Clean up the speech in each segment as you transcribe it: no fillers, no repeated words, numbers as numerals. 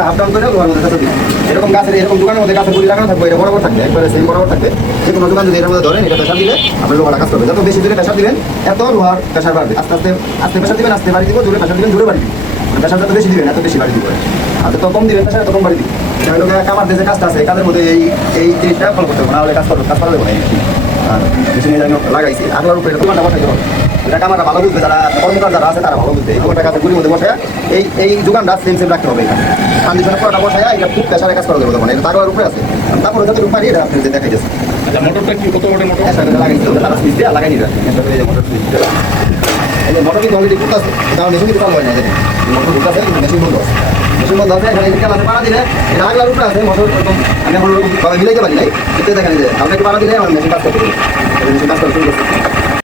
এটা up down করে লোহার মধ্যে কাছে দিই। এরকম গাছের এরকম দোকানের মধ্যে গাছের গুলি লাগানো থাকবে, এটা বরাবর থাকবে, একবারে সেম বরাবর থাকবে। যে কোনো দোকান যদি এর মধ্যে ধরেন, এটা প্রেশার দিলে আপনি লোহাটা কাজ করবে। যত বেশি জোরে প্রেশার দিবেন এত লোহার প্রেশার বাড়বে। আস্তে আস্তে আস্তে প্রেশার দিবেন, আস্তে বাড়ি দিব, জোরে প্রেশার দিবেন, জোরে বাড়ি দিবেন। প্রেশার যত বেশি দিবেন এত বেশি বাড়ি দিবেন, আর যত কম দিবেন প্রেশার তত কম বাড়ি দিবেন। এটা হলো কামার যে কাজটা আছে, কাজের মধ্যে এই জিনিসটা ফলো করতে হবে, না হলে কাজ করা যাবে না। আর মেশিনে লাগাইছি আগলার উপরে দোকানটা বসাইতে হবে। এটা কামারটা ভালো বুঝবে, যারা কর্মকার যারা আছে তারা ভালো বুঝবে। এই দোকানটা কাছে গুলির মধ্যে বসে এই দোকানটা সেম রাখতে হবে। এখানে কন্ডিশনে পুরোটা বসায় এটা খুব প্রেশারে কাজ করা যাবে। তখন এটা আগলার উপরে আছে, তারপরে যাতে উপরে এটা আপনি যে দেখাই যাচ্ছে। আচ্ছা, মোটরটা কি কত ওয়াটের মোটর? এটা লাগাইতে হবে, তারা সুইচ দিয়ে লাগাই নিবে। এই যে মোটর সুইচ দিয়ে এই যে মোটর কিন্তু অলরেডি ঘুরতেছে, এটা মেশিন কিন্তু চালু হয় না। দেখেন মোটর ঘুরতেছে কিন্তু মেশিন বন্ধ আছে। মেশিন বন্ধ আছে, এখানে এটা মাঝে পাড়া দিলে এটা আগলার উপরে আছে মোটর। এরকম আমি এখন ভাবে মিলাইতে পারি নাই, কিন্তু দেখেন যে আমরা একটু পাড়া দিলে আমার মেশিন কাজ করতে পারি। মেশিন কাজ করতে শুরু করছে।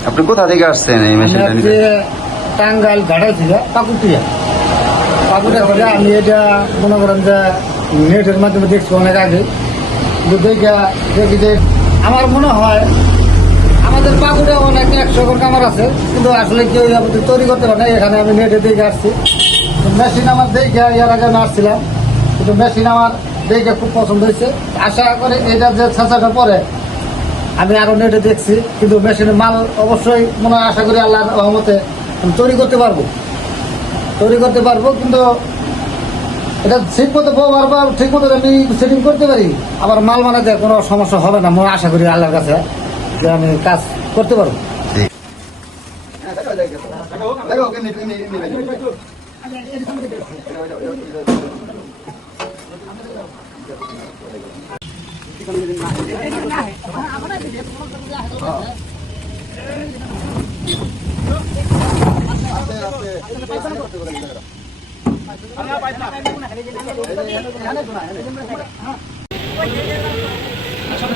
আপনি কোথা থেকে আসছেন এই মেশিনটা নিতে? টাঙ্গাইল ঘাটাই ছিল পাকুটিয়া করে আমি এটা মনে করেন যে নেটের মাধ্যমে দেখছি অনেক আগে। কিন্তু দেখি যে আমার মনে হয় আমাদের পাকুড়ে অনেক 100 কামার আছে, কিন্তু আসলে কেউ আমাদের তৈরি করতে পারে না। এখানে আমি নেটে দেখে আসছি, মেশিন আমার দেখে এর আগে আমি আসছিলাম, কিন্তু মেশিন আমার দেখে খুব পছন্দ হয়েছে। আশা করে এটা যে ছাঁচাটা পরে আমি আরো নেটে দেখছি, কিন্তু মেশিনের মাল অবশ্যই মনে হয় আশা করি আল্লাহর রহমতে আমি তৈরি করতে পারবো। কিন্তু এটা ঠিক মতো ব্যবহার বা ঠিক মতো আমি সেটিং করতে পারি, আবার মাল বানাতে কোনো সমস্যা হবে না। মনে আশা করি আল্লাহর কাছে যে আমি কাজ করতে পারবো। আচ্ছা